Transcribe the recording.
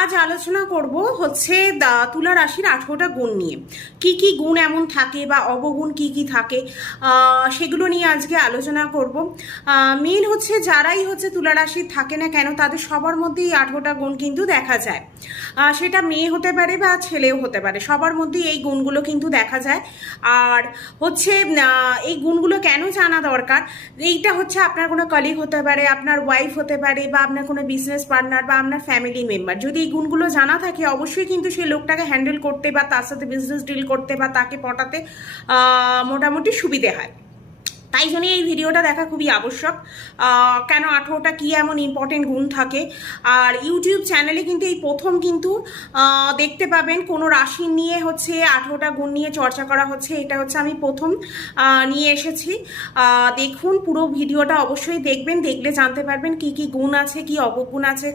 আজ আলোচনা করব হচ্ছে তুলা রাশির 18টা গুণ নিয়ে। কি কি গুণ এমন থাকে বা অবগুণ কি কি থাকে, সেগুলো নিয়ে আজকে আলোচনা করব। মেন হচ্ছে যারাই হচ্ছে তুলা রাশির থাকে না কেন, তাদের সবার মধ্যেই 18টা গুণ কিন্তু দেখা যায়। সেটা মেয়ে হতে পারে বা ছেলেও হতে পারে, সবার মধ্যেই এই গুণগুলো কিন্তু দেখা যায়। আর হচ্ছে এই গুণগুলো কেন জানা দরকার, এইটা হচ্ছে আপনার কোনো কলিগ হতে পারে, আপনার ওয়াইফ হতে পারে, বা আপনার কোনো বিজনেস পার্টনার বা আপনার ফ্যামিলি মেম্বার। যদি এই গুণগুলো জানা থাকে, অবশ্যই কিন্তু সেই লোকটাকে হ্যান্ডেল করতে বা তার সাথে বিজনেস ডিল করতে বা তাকে পটাতে মোটামুটি সুবিধে হয়। তাই জন্য এই ভিডিওটা দেখা খুবই আবশ্যক। কেন 18টা কি এমন ইম্পর্টেন্ট গুণ থাকে। আর ইউটিউব চ্যানেলে কিন্তু এই প্রথম কিন্তু দেখতে পাবেন কোনো রাশি নিয়ে হচ্ছে 18টা গুণ নিয়ে চর্চা করা হচ্ছে। এটা হচ্ছে আমি প্রথম নিয়ে এসেছি। দেখুন পুরো ভিডিওটা অবশ্যই দেখবেন, দেখলে জানতে পারবেন কি কি গুণ আছে, কি অবগুণ আছে।